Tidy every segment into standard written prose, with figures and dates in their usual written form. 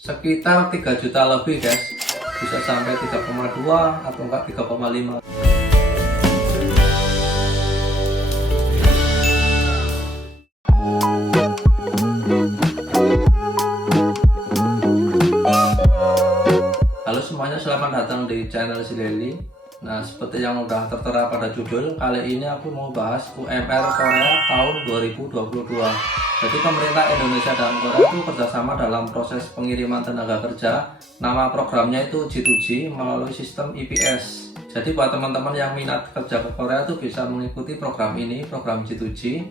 Sekitar 3 juta lebih guys, bisa sampai 3,2 atau enggak 3,5. Halo semuanya, selamat datang di channel si Lely. Nah, seperti yang udah tertera pada judul, kali ini aku mau bahas UMR Korea tahun 2022. Jadi pemerintah Indonesia dan Korea itu kerjasama dalam proses pengiriman tenaga kerja. Nama programnya itu G2G melalui sistem EPS. Jadi buat teman-teman yang minat kerja ke Korea itu bisa mengikuti program ini, program G2G.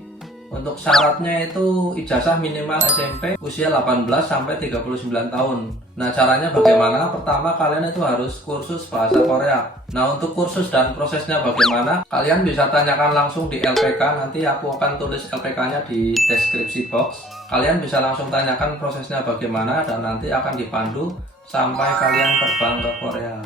Untuk syaratnya itu ijazah minimal SMP usia 18 sampai 39 tahun. Nah, caranya bagaimana? Pertama, kalian itu harus kursus bahasa Korea. Nah, untuk kursus dan prosesnya bagaimana? Kalian bisa tanyakan langsung di LPK. Nanti aku akan tulis LPK-nya di deskripsi box. Kalian bisa langsung tanyakan prosesnya bagaimana dan nanti akan dipandu sampai kalian terbang ke Korea.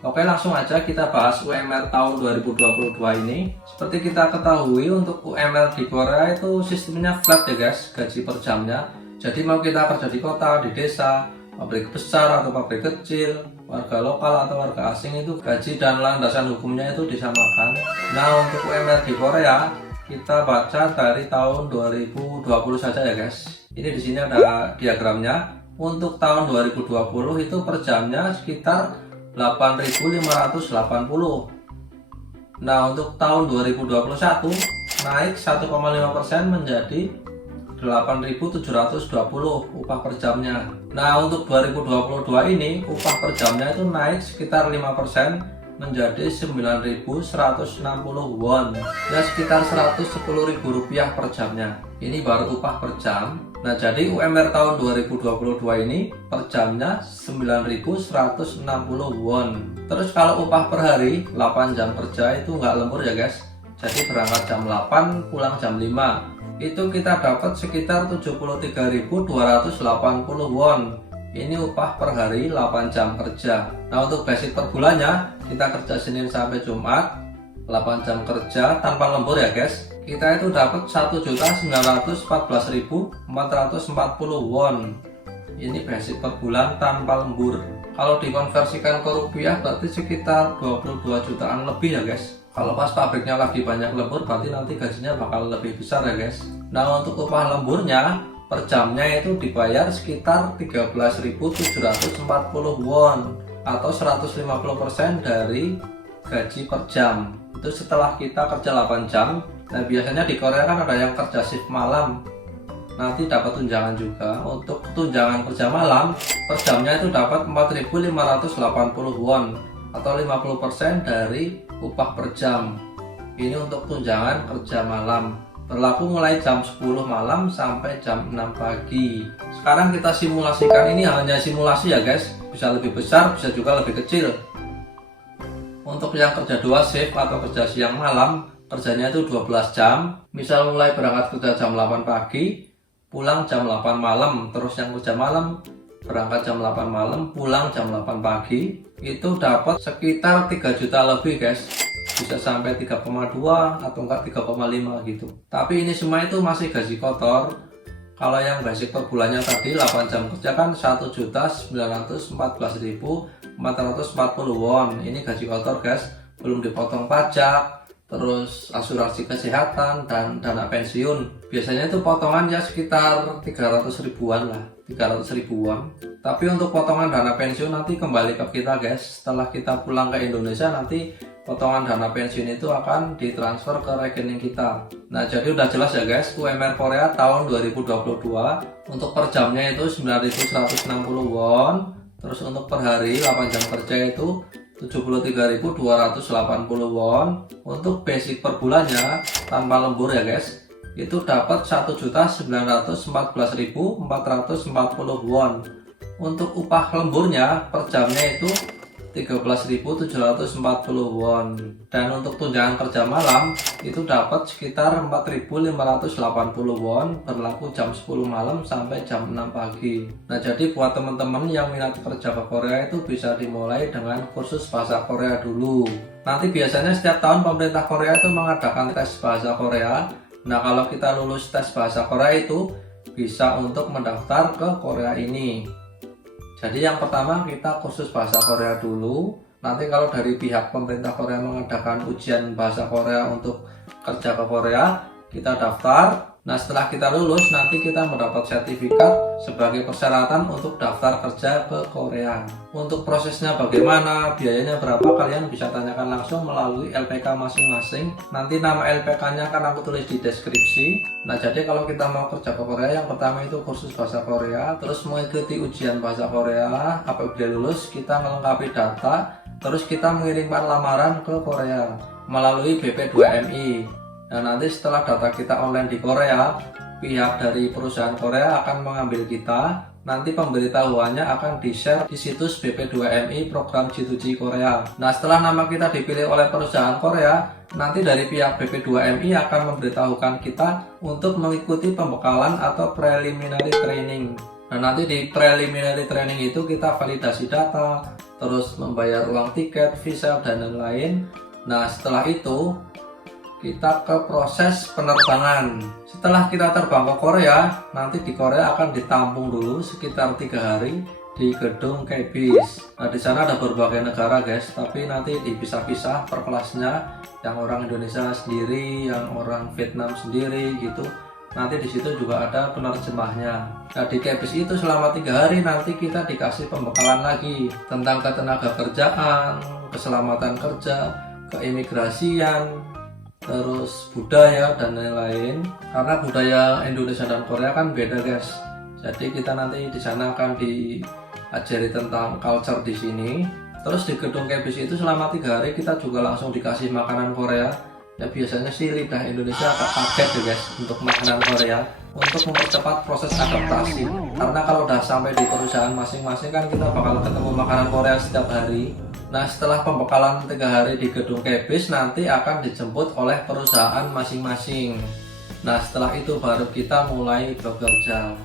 Oke, langsung aja kita bahas UMR tahun 2022 ini. Seperti kita ketahui, untuk UMR di Korea itu sistemnya flat ya guys, gaji per jamnya. Jadi mau kita kerja di kota, di desa, pabrik besar atau pabrik kecil, warga lokal atau warga asing, itu gaji dan landasan hukumnya itu disamakan. Nah, untuk UMR di Korea kita baca dari tahun 2020 saja ya guys. Ini di sini ada diagramnya. Untuk tahun 2020 itu per jamnya sekitar 8.580. Nah, untuk tahun 2021 naik 1,5% menjadi 8.720 upah per jamnya. Nah, untuk 2022 ini upah per jamnya itu naik sekitar 5% menjadi 9.160 won, ya sekitar 110.000 rupiah per jamnya. Ini baru upah per jam. Nah, jadi UMR tahun 2022 ini per jamnya 9.160 won. Terus kalau upah per hari 8 jam kerja itu nggak lembur ya guys. Jadi berangkat jam 8 pulang jam 5, itu kita dapat sekitar 73.280 won. Ini upah per hari 8 jam kerja. Nah, untuk basic per bulannya kita kerja Senin sampai Jumat 8 jam kerja tanpa lembur ya guys. Kita itu dapat 1.914.440 won. Ini basic per bulan tanpa lembur. Kalau dikonversikan ke rupiah berarti sekitar 22 jutaan lebih ya guys. Kalau pas pabriknya lagi banyak lembur berarti nanti gajinya bakal lebih besar ya guys. Nah, untuk upah lemburnya per jamnya itu dibayar sekitar 13.740 won atau 150% dari gaji per jam. Itu setelah kita kerja 8 jam. Nah, biasanya di Korea kan ada yang kerja shift malam, nanti dapat tunjangan juga. Untuk tunjangan kerja malam per jamnya itu dapat 4.580 won atau 50% dari upah per jam. Ini untuk tunjangan kerja malam, berlaku mulai jam 10 malam sampai jam 6 pagi. Sekarang kita simulasikan, ini hanya simulasi ya guys, bisa lebih besar bisa juga lebih kecil. Untuk yang kerja 2 shift atau kerja siang malam, kerjanya itu 12 jam. Misal mulai berangkat kerja jam 8 pagi, pulang jam 8 malam. Terus yang kerja malam berangkat jam 8 malam, pulang jam 8 pagi. Itu dapat sekitar 3 juta lebih guys. Bisa sampai 3,2 atau enggak 3,5 gitu. Tapi ini semua itu masih gaji kotor. Kalau yang basic per bulannya tadi 8 jam kerja kan 1.914.440 won. Ini gaji kotor guys, belum dipotong pajak, terus asuransi kesehatan dan dana pensiun. Biasanya itu potongannya sekitar 300 ribuan lah, 300 ribuan. Tapi untuk potongan dana pensiun nanti kembali ke kita guys. Setelah kita pulang ke Indonesia nanti potongan dana pensiun itu akan ditransfer ke rekening kita. Nah, jadi udah jelas ya guys, UMR Korea tahun 2022 untuk per jamnya itu 9.160 won. Terus untuk per hari 8 jam kerja itu 73.280 won. Untuk basic per bulannya tanpa lembur ya guys, itu dapat 1.914.440 won. Untuk upah lemburnya per jamnya itu 13.740 won. Dan untuk tunjangan kerja malam itu dapat sekitar 4.580 won, berlaku jam 10 malam sampai jam 6 pagi. Nah, jadi buat teman-teman yang minat kerja ke Korea itu bisa dimulai dengan kursus bahasa Korea dulu. Nanti biasanya setiap tahun pemerintah Korea itu mengadakan tes bahasa Korea. Nah, kalau kita lulus tes bahasa Korea itu bisa untuk mendaftar ke Korea ini. Jadi yang pertama kita kursus bahasa Korea dulu. Nanti kalau dari pihak pemerintah Korea mengadakan ujian bahasa Korea untuk kerja ke Korea, kita daftar. Nah setelah kita lulus nanti kita mendapat sertifikat sebagai persyaratan untuk daftar kerja ke Korea. Untuk prosesnya bagaimana, biayanya berapa, kalian bisa tanyakan langsung melalui LPK masing-masing. Nanti nama LPK-nya akan aku tulis di deskripsi. Nah jadi kalau kita mau kerja ke Korea, yang pertama itu kursus bahasa Korea, terus mengikuti ujian bahasa Korea. Apabila lulus kita melengkapi data, terus kita mengirimkan lamaran ke Korea melalui BP2MI. Nah nanti setelah data kita online di Korea, pihak dari perusahaan Korea akan mengambil kita. Nanti pemberitahuannya akan di-share di situs BP2MI program G2G Korea. Nah setelah nama kita dipilih oleh perusahaan Korea, nanti dari pihak BP2MI akan memberitahukan kita untuk mengikuti pembekalan atau preliminary training. Nah nanti di preliminary training itu kita validasi data, terus membayar uang tiket, visa, dan lain-lain. Nah setelah itu kita ke proses penerbangan. Setelah kita terbang ke Korea, nanti di Korea akan ditampung dulu sekitar 3 hari di gedung KBIS. Nah di sana ada berbagai negara guys, tapi nanti dipisah-pisah per kelasnya. Yang orang Indonesia sendiri, yang orang Vietnam sendiri gitu. Nanti di situ juga ada penerjemahnya. Nah di KBIS itu selama 3 hari nanti kita dikasih pembekalan lagi tentang ketenaga kerjaan, keselamatan kerja, keimigrasian, terus budaya dan lain-lain. Karena budaya Indonesia dan Korea kan beda guys. Jadi kita nanti di sana akan diajari tentang culture di sini. Terus di gedung KBIS itu selama 3 hari kita juga langsung dikasih makanan Korea. Ya biasanya sih lidah Indonesia agak kaget ya guys untuk makanan Korea, untuk mempercepat proses adaptasi. Karena kalau udah sampai di perusahaan masing-masing kan kita bakal ketemu makanan Korea setiap hari. Nah setelah pembekalan 3 hari di gedung KBIS nanti akan dijemput oleh perusahaan masing-masing. Nah setelah itu baru kita mulai bekerja.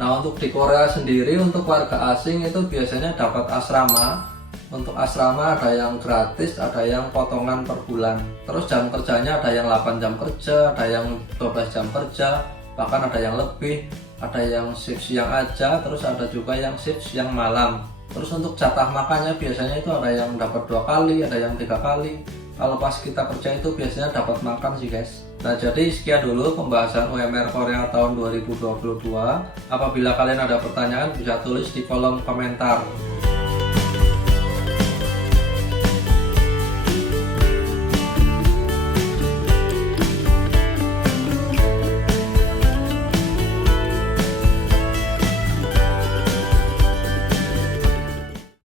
Nah untuk di Korea sendiri untuk warga asing itu biasanya dapat asrama. Untuk asrama ada yang gratis, ada yang potongan per bulan. Terus jam kerjanya ada yang 8 jam kerja, ada yang 12 jam kerja, bahkan ada yang lebih. Ada yang shift siang aja, terus ada juga yang shift siang malam. Terus untuk jatah makannya biasanya itu ada yang dapat 2 kali, ada yang 3 kali. Kalau pas kita kerja itu biasanya dapat makan sih guys. Nah jadi sekian dulu pembahasan UMR Korea tahun 2022. Apabila kalian ada pertanyaan bisa tulis di kolom komentar.